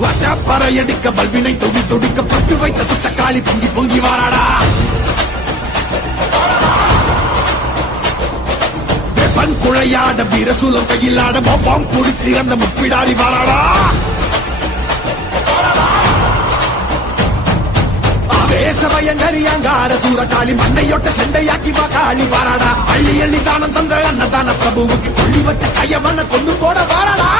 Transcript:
பறையடிக்க பல்வினை துடி துடிக்க பட்டு வைத்த துட்டக்காளி பொங்கி பொங்கி வாராடா. வெப்பன் குழையாட வீரசூலம் கையிலாட மொப்பம் குடிச்சு அந்த முப்பிடாடி வாராடா. ஆவேசமயங்கரியாங்கார சூரகாளி மண்டையொட்ட செண்டையாக்கி வாக்காளி வாராடா. அள்ளி அள்ளி தானம் தந்த அன்னதான பிரபுவுக்கு கொள்ளி வச்ச கையமன கொண்டு போட வாராடா.